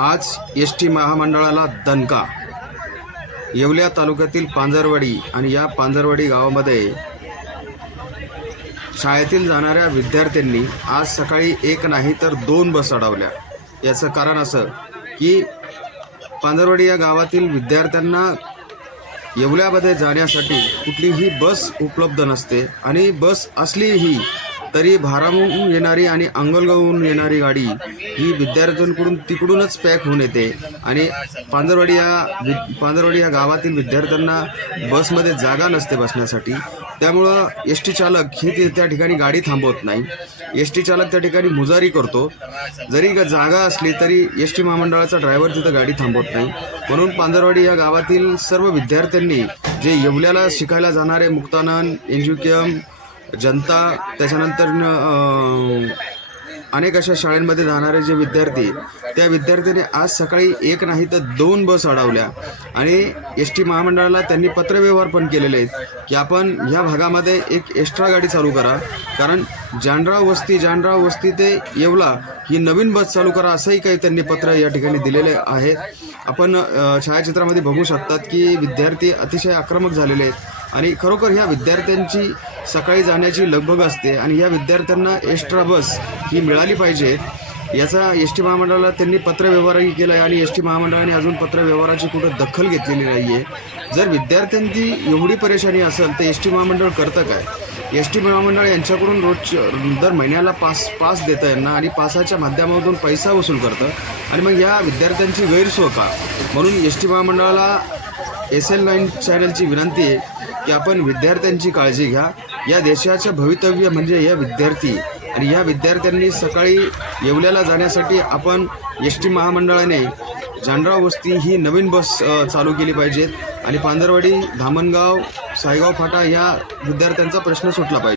आज S T महामंडळाला दणका. येवल्या तालुक्यातील पांजरवाडी आणि या पांजरवाडी गावामध्ये शाळेतील जाणाऱ्या विद्यार्थ्यांनी आज सकाळी एक नाही तर दोन बस अडवल्या. याचं कारण असं की पांजरवाडी या गावातील विद्यार्थ्यांना येवल्यामध्ये जाण्यासाठी कुठलीही बस उपलब्ध नसते आणि बस असलीही तरी भारामहून येणारी आणि अंगलगावहून येणारी गाडी ही विद्यार्थ्यांकडून तिकडूनच पॅक होऊन येते. आणि पांजरवाडी या पांजरवाडी या गावातील विद्यार्थ्यांना बसमध्ये जागा नसते बसण्यासाठी. त्यामुळं एस टी चालक ही ते- त्या ठिकाणी गाडी थांबवत नाही. एस टी चालक त्या ठिकाणी मुजारी करतो. जरी का जागा असली तरी एस टी महामंडळाचा ड्रायव्हर तिथं गाडी थांबवत नाही. म्हणून पांजरवाडी या गावातील सर्व विद्यार्थ्यांनी जे येवल्याला शिकायला जाणारे मुक्तानंद एज्युकेम जनता त्याच्यानंतर अनेक अशा शाळेंमध्ये जाणारे जे विद्यार्थी त्या विद्यार्थ्याने आज सकाळी एक नाही तर दोन बस अडवल्या. आणि एस टी महामंडळाला त्यांनी पत्रव्यवहार पण केलेले आहेत की आपण ह्या भागामध्ये एक एक्स्ट्रा गाडी चालू करा. कारण जानराव वस्ती जानराव वस्ती ते येवला ही नवीन बस चालू करा असंही काही त्यांनी पत्र या ठिकाणी दिलेले आहे. आपण छायाचित्रामध्ये बघू शकतात की विद्यार्थी अतिशय आक्रमक झालेले आहेत. आणि खरोखर ह्या विद्यार्थ्यांची सकाळी जाण्याची लगबग असते आणि या विद्यार्थ्यांना एक्स्ट्रा बस ही मिळाली पाहिजे. याचा एस टी महामंडळाला त्यांनी पत्रव्यवहारही केला आहे आणि एस टी महामंडळाने अजून पत्रव्यवहाराची कुठं दखल घेतलेली नाही आहे जर विद्यार्थ्यांची एवढी परेशानी असेल तर एस टी महामंडळ करतं काय? एस टी महामंडळ यांच्याकडून रोज दर महिन्याला पास पास देतं यांना आणि पासाच्या माध्यमातून पैसा वसूल करतं. आणि मग या विद्यार्थ्यांची गैरसोय का? म्हणून एस टी महामंडळाला एस एल नाईन चॅनलची विनंती आहे की आपण विद्यार्थ्यांची काळजी घ्या. या देशाचं भवितव्य म्हणजे या विद्यार्थी. आणि या विद्यार्थ्यांनी सकाळी येवल्याला जाण्यासाठी आपण एस टी महामंडळाने जानराव वस्ती ही नवीन बस चालू केली पाहिजेत. आणि पांदरवाडी धामणगाव सायगाव फाटा या विद्यार्थ्यांचा प्रश्न सुटला पाहिजे.